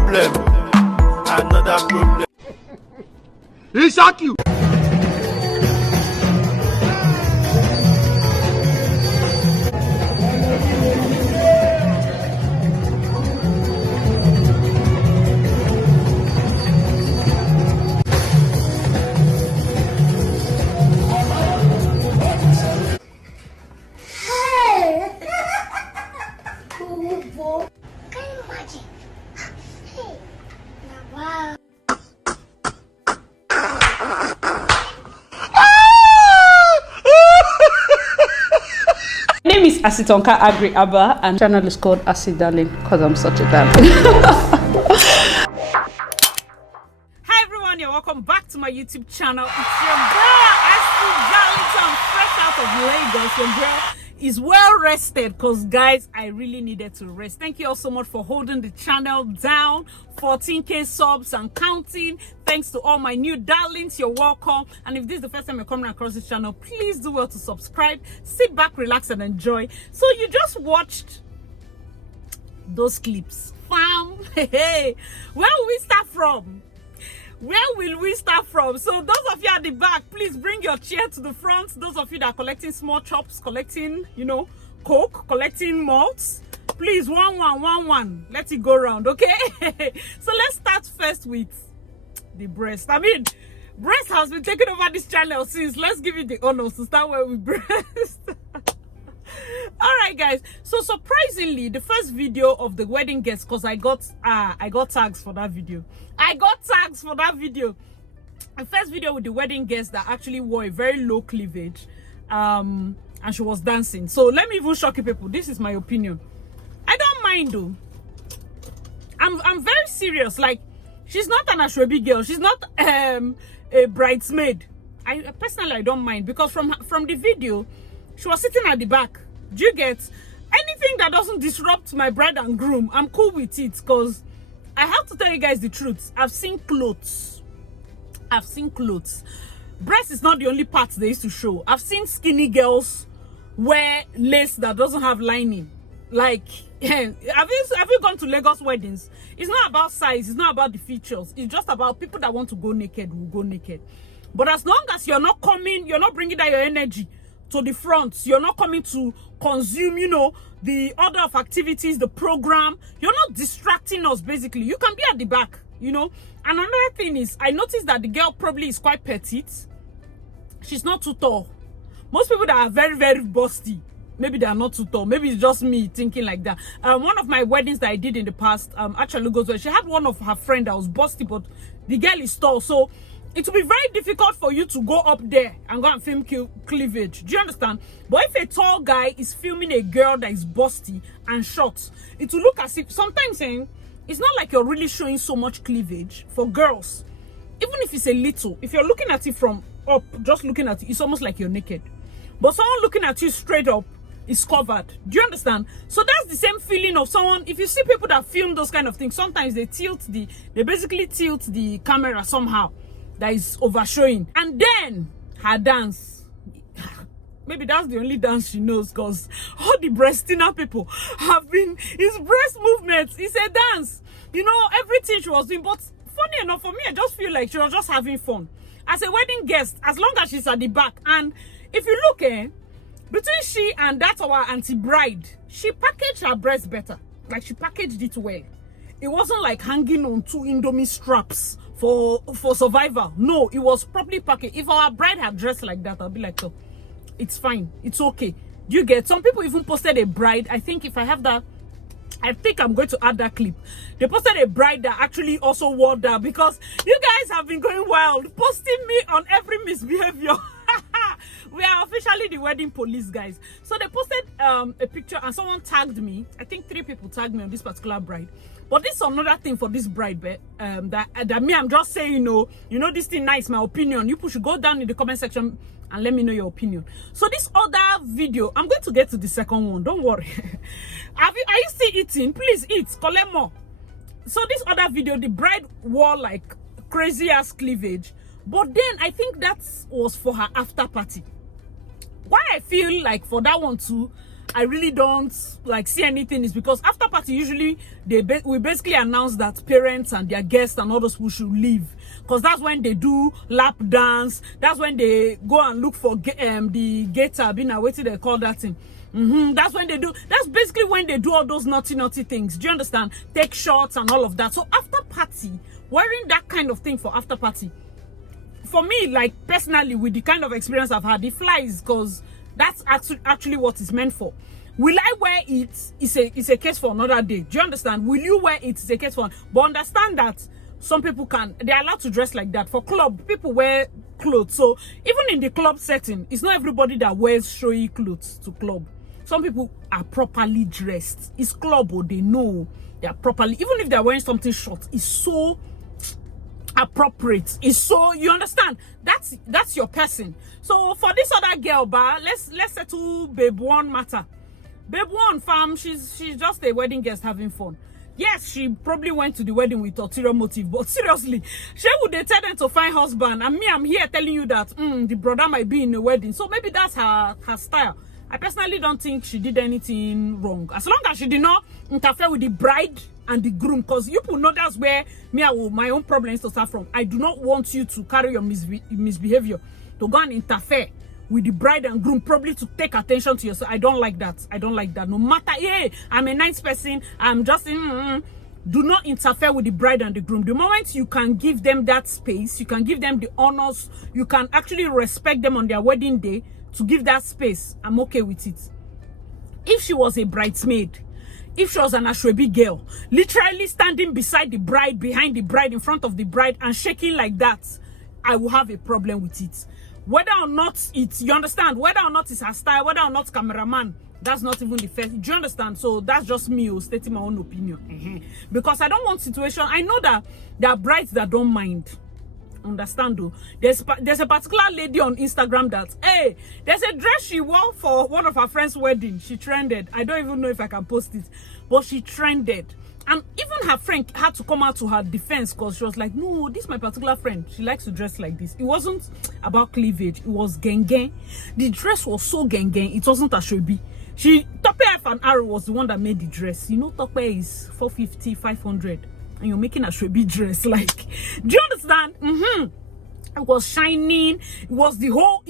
problem. Another problem. He shock you. My name is Asitonka Agri Abba, and channel is called Asi Darling because I'm such a darling. Hi everyone, you're welcome back to my YouTube channel. It's your girl Asi Darling. So I'm fresh out of Lagos. Your girl is well rested because guys, I really needed to rest. Thank you all so much for holding the channel down. 14k subs and counting. Thanks to all my new darlings, you're welcome. And if this is the first time you're coming across this channel, please do well to subscribe. Sit back, relax and enjoy. So you just watched those clips, fam. Hey, where will we start from? Where will we start from? So those of you at the back, please bring your chair to the front. Those of you that are collecting small chops, collecting, you know, coke, collecting malts, please, one. Let it go round, okay? So let's start first with the breast. I mean, breast has been taking over this channel since. Let's give it the honors to start with breast. All right, guys. So surprisingly, the first video of the wedding guests, because I got tags for that video. The first video with the wedding guest that actually wore a very low cleavage, and she was dancing. So let me even shock you people. This is my opinion. I don't mind though. I'm very serious. Like, she's not an Ashwebi girl. She's not a bridesmaid. I personally don't mind because from the video, she was sitting at the back. Do you get? Anything that doesn't disrupt my bride and groom, I'm cool with it. Because I have to tell you guys the truth. I've seen clothes. Breast is not the only part they used to show. I've seen skinny girls wear lace that doesn't have lining. Like, have you gone to Lagos weddings? It's not about size. It's not about the features. It's just about people that want to go naked will go naked. But as long as you're not coming, you're not bringing that your energy to the front. You're not coming to consume, you know, the order of activities, the program. You're not distracting us, basically. You can be at the back, you know. And another thing is, I noticed that the girl probably is quite petite. She's not too tall. Most people that are very, very busty, maybe they are not too tall. Maybe it's just me thinking like that. One of my weddings that I did in the past, actually goes well. She had one of her friend that was busty, but the girl is tall. So it will be very difficult for you to go up there and go and film cleavage. Do you understand? But if a tall guy is filming a girl that is busty and short, it will look as if sometimes it's not like you're really showing so much cleavage for girls. Even if it's a little, if you're looking at it from up, just looking at it, it's almost like you're naked. But someone looking at you straight up is covered. Do you understand? So that's the same feeling of someone. If you see people that film those kind of things, sometimes they basically tilt the camera somehow that is overshowing. And then her dance, maybe that's the only dance she knows, because all the breastina people have been, it's breast movements, it's a dance, you know, everything she was doing. But funny enough, for me, I just feel like she was just having fun as a wedding guest, as long as she's at the back. And if you look, between she and that's our auntie bride, she packaged her breast better. Like, she packaged it well. It wasn't like hanging on two Indomie straps for survival. No, it was properly packaged. If our bride had dressed like that, I'd be like, oh, it's fine, it's okay. Do you get? Some people even posted a bride. I think if I have that, I think I'm going to add that clip. They posted a bride that actually also wore that, because you guys have been going wild, posting me on every misbehavior. We are officially the wedding police, guys. So they posted a picture and someone tagged me. I think 3 people tagged me on this particular bride. But this is another thing for this bride, that me, I'm just saying, you know this thing nice, my opinion. You should go down in the comment section and let me know your opinion. So this other video, I'm going to get to the second one, don't worry. Are you still eating? Please eat, collect more. So this other video, the bride wore like crazy ass cleavage, but then I think that was for her after party. Why I feel like for that one too, I really don't like see anything is because after party usually we basically announce that parents and their guests and all those people should leave, because that's when they do lap dance. That's when they go and look for the gator. What do they call that thing? That's when they do. That's basically when they do all those naughty things. Do you understand? Take shots and all of that. So after party, wearing that kind of thing for after party, for me, like personally, with the kind of experience I've had, it flies, because that's actually what it's meant for. Will I wear it? It's a case for another day. Do you understand? Will you wear it? It's a case for. But understand that some people they're allowed to dress like that. For club, people wear clothes. So even in the club setting, it's not everybody that wears showy clothes to club. Some people are properly dressed. It's club, or they know they are properly. Even if they're wearing something short, it's so appropriate. It's so, you understand, that's your person. So for this other girl, let's settle Babe One matter. Babe One, fam, she's just a wedding guest having fun. Yes, she probably went to the wedding with ulterior motive, but seriously, she would they tell them to find husband, and me, I'm here telling you that the brother might be in a wedding. So maybe that's her style. I personally don't think she did anything wrong, as long as she did not interfere with the bride and the groom, because you people know that's where my own problems to start from. I do not want you to carry your misbehavior to go and interfere with the bride and groom, probably to take attention to yourself. I don't like that. I don't like that. No matter, I'm a nice person, I'm just do not interfere with the bride and the groom. The moment you can give them that space, you can give them the honors, you can actually respect them on their wedding day, to give that space, I'm okay with it. If she was a bridesmaid, if she was an Ashwebi girl, literally standing beside the bride, behind the bride, in front of the bride, and shaking like that, I will have a problem with it. Whether or not it's, you understand, whether or not it's her style, whether or not cameraman, that's not even the first. Do you understand? So that's just me stating my own opinion. Because I don't want situation. I know that there are brides that don't mind. Understand though, there's a particular lady on Instagram that, hey, there's a dress she wore for one of her friends' wedding. She trended. I don't even know if I can post it, but she trended, and even her friend had to come out to her defense, because she was like, no, this is my particular friend, she likes to dress like this. It wasn't about cleavage, it was genge. The dress was so genge, it wasn't Ashwebi. Tope F and Arrow was the one that made the dress. You know, Tope is 450, 500. And you're making a Ashwebi dress, like, do you understand? It was shining. It was the whole,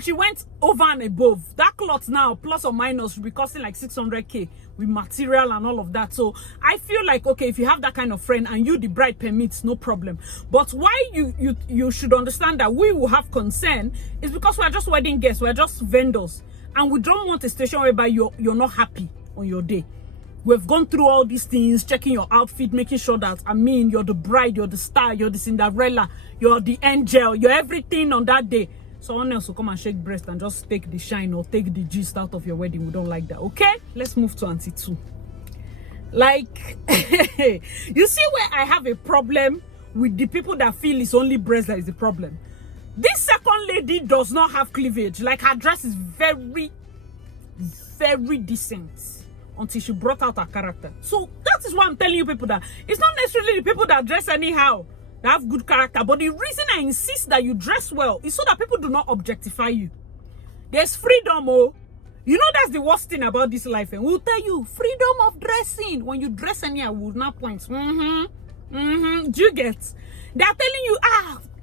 she went over and above. That cloth now, plus or minus, should be costing like 600k with material and all of that. So I feel like, okay, if you have that kind of friend and you, the bride, permits, no problem. But why you should understand that we will have concern is because we're just wedding guests, we're just vendors, and we don't want a situation whereby you're not happy on your day. We've gone through all these things, checking your outfit, making sure that, you're the bride, you're the star, you're the Cinderella, you're the angel, you're everything on that day. Someone else will come and shake breast and just take the shine or take the gist out of your wedding. We don't like that, okay? Let's move to Auntie 2. Like, you see where I have a problem with the people that feel it's only breast that is the problem. This second lady does not have cleavage. Like, her dress is very, very decent, until she brought out her character. So that is why I'm telling you people that it's not necessarily the people that dress anyhow that have good character, but the reason I insist that you dress well is so that people do not objectify you. There's freedom, oh. You know that's the worst thing about this life, and we'll tell you freedom of dressing. When you dress anyhow, we'll not point. Do you get? They are telling you,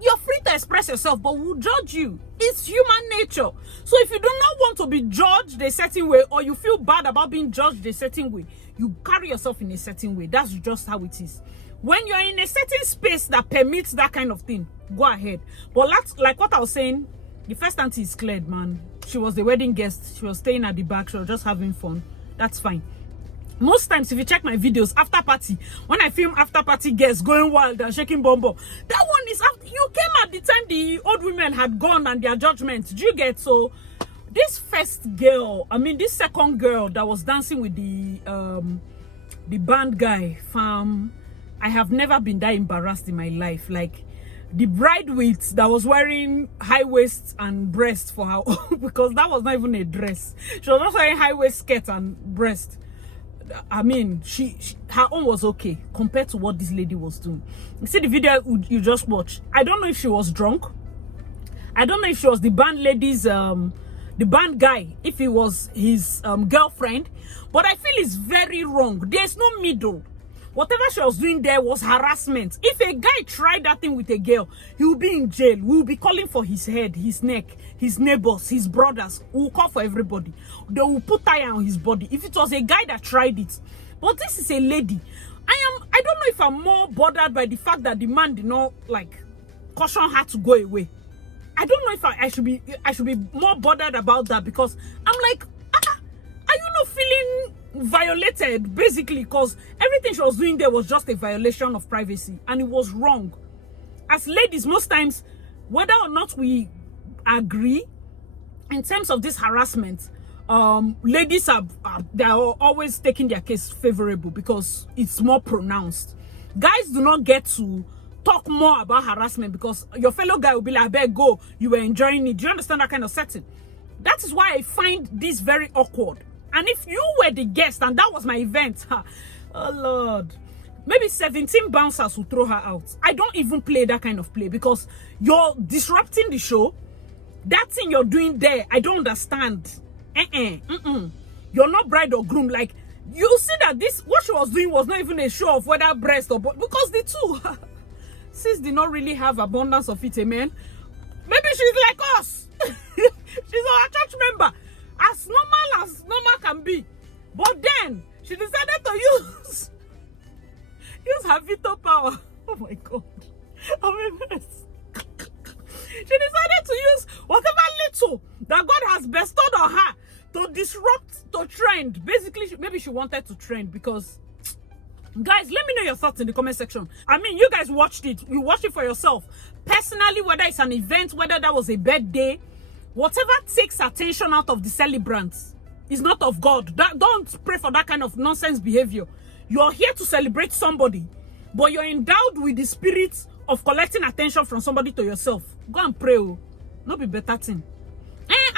you're free to express yourself, but we'll judge you. It's human nature. So if you do not want to be judged a certain way, or you feel bad about being judged a certain way, you carry yourself in a certain way. That's just how it is. When you're in a certain space that permits that kind of thing, go ahead. But like what I was saying, the first auntie is cleared, man. She was the wedding guest. She was staying at the back. She was just having fun. That's fine. Most times, if you check my videos, after party, when I film after party guests going wild and shaking bombo, that one is after you came at the time the old women had gone and their judgment. Do you get? So this first girl, this second girl that was dancing with the band guy, fam, I have never been that embarrassed in my life. Like, the bride that was wearing high waist and breast for her because that was not even a dress. She was just wearing high waist skirt and breast. She her own was okay compared to what this lady was doing. You see the video you just watched. I don't know if she was drunk. I don't know if she was the band lady's the band guy if it was his girlfriend. But I feel it's very wrong. There's no middle. Whatever she was doing there was harassment. If a guy tried that thing with a girl, he will be in jail. We will be calling for his head, his neck, his neighbors, his brothers. We will call for everybody. They will put tire on his body. If it was a guy that tried it. But this is a lady. I don't know if I'm more bothered by the fact that the man did not like caution her to go away. I don't know if I should be more bothered about that, because I'm like, are you not feeling violated basically? Because everything she was doing there was just a violation of privacy, and it was wrong. As ladies, most times, whether or not we agree in terms of this harassment, ladies they are always taking their case favorable because it's more pronounced. Guys do not get to talk more about harassment because your fellow guy will be like, I beg, go, you were enjoying it. Do you understand that kind of setting? That is why I find this very awkward. And if you were the guest and that was my event, oh Lord, maybe 17 bouncers will throw her out. I don't even play that kind of play because you're disrupting the show. That thing you're doing there, I don't understand. You're not bride or groom. Like, you see that what she was doing was not even a show of whether breast or butt, because the two sis did not really have abundance of it, amen. Maybe she's like us. She's our church member, as normal can be. But then she decided to use her veto power. Oh my God, I'm a mess. She decided to use whatever little that God has bestowed on her to disrupt, to trend. Basically, maybe she wanted to trend because, guys, let me know your thoughts in the comment section. I mean, you guys watched it. You watched it for yourself. Personally, whether it's an event, whether that was a birthday, whatever takes attention out of the celebrants is not of God. Don't pray for that kind of nonsense behavior. You're here to celebrate somebody, but you're endowed with the spirit of collecting attention from somebody to yourself. Go and pray. Not be better thing.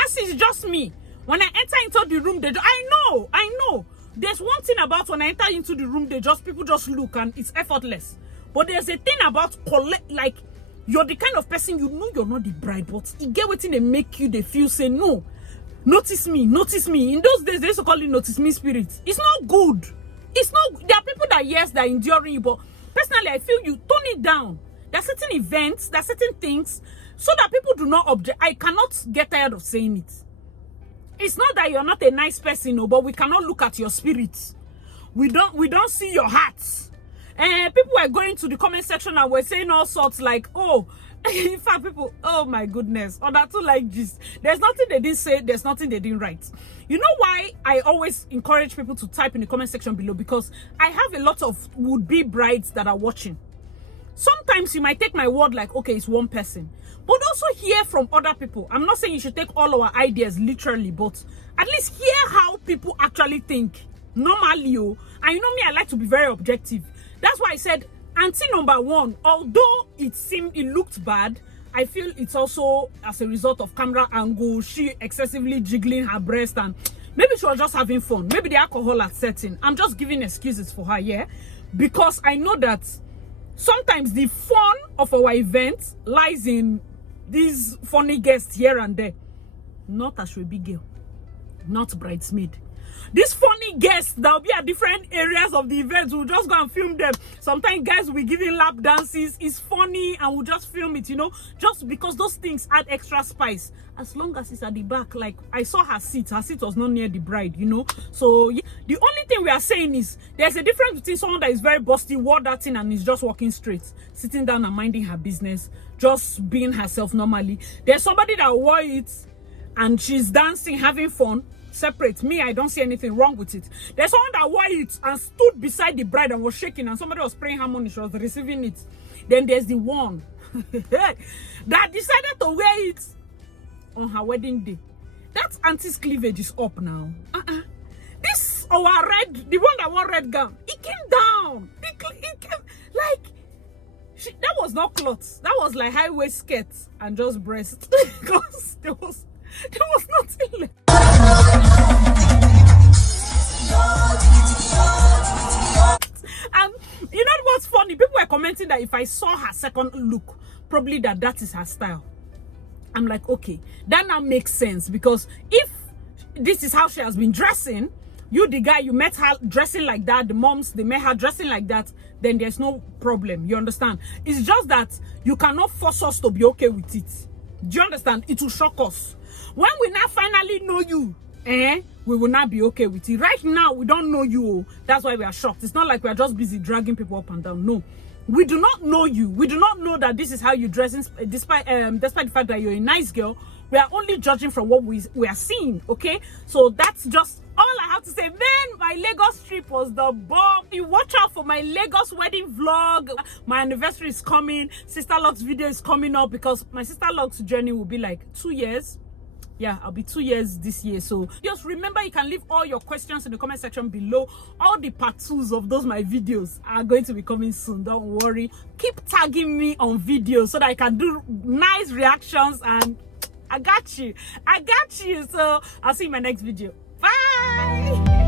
As it's just me. When I enter into the room, I know. There's one thing about when I enter into the room, people just look and it's effortless. But there's a thing about like, you're the kind of person, you know you're not the bride, but you get what they make you, they feel, say, no, notice me. In those days, they used to call it notice me spirit. It's not good. It's not, there are people that, yes, they're enduring you, but personally, I feel you tone it down. There are certain events, there are certain things, so that people do not object. I cannot get tired of saying it. It's not that you're not a nice person, no, but we cannot look at your spirit. We don't see your heart. And people were going to the comment section and were saying all sorts like, oh, in fact, people, oh my goodness, or that too like this. There's nothing they didn't say, there's nothing they didn't write. You know why I always encourage people to type in the comment section below? Because I have a lot of would-be brides that are watching. Sometimes you might take my word like, okay, it's one person, but also hear from other people. I'm not saying you should take all our ideas literally, but at least hear how people actually think. Normally, and you know me, I like to be very objective. That's why I said, auntie number one, although it looked bad, I feel it's also as a result of camera angle, she excessively jiggling her breast, and maybe she was just having fun. Maybe the alcohol had set in. I'm just giving excuses for her, yeah? Because I know that sometimes the fun of our events lies in these funny guests here and there. Not Ashwebi girl, not bridesmaid. These funny guests that will be at different areas of the event, we'll just go and film them. Sometimes guys will be giving lap dances. It's funny and we'll just film it, you know, just because those things add extra spice. As long as it's at the back, like I saw her seat was not near the bride, you know. So yeah, the only thing we are saying is there's a difference between someone that is very busty, wore that thing and is just walking straight, sitting down and minding her business, just being herself normally. There's somebody that wore it and she's dancing, having fun. Separate. Me, I don't see anything wrong with it. There's someone that wore it and stood beside the bride and was shaking, and somebody was praying harmony, she was receiving it. Then there's the one that decided to wear it on her wedding day. That auntie's cleavage is up now. This our red, the one that wore red gown, it came down. It came like that was not clothes. That was like high waist skirt and just breast because there was nothing left. And you know what's funny? People were commenting that if I saw her second look, probably that is her style. I'm like, okay, that now makes sense, because if this is how she has been dressing, you, the guy, you met her dressing like that, the moms, they met her dressing like that, then there's no problem. You understand? It's just that you cannot force us to be okay with it. Do you understand? It will shock us. When we now finally know you, we will not be okay with it. Right now, we don't know you. That's why we are shocked. It's not like we are just busy dragging people up and down. No. We do not know you. We do not know that this is how you dress, despite the fact that you're a nice girl. We are only judging from what we are seeing, okay? So that's just all I have to say. Then my Lagos trip was the bomb. You watch out for my Lagos wedding vlog. My anniversary is coming. Sister Locks video is coming up, because my Sister Locks journey will be like 2 years. Yeah, I'll be 2 years this year. So just remember, you can leave all your questions in the comment section below. All the part 2s of those my videos are going to be coming soon. Don't worry. Keep tagging me on videos so that I can do nice reactions, and I got you. So I'll see you in my next video. Bye.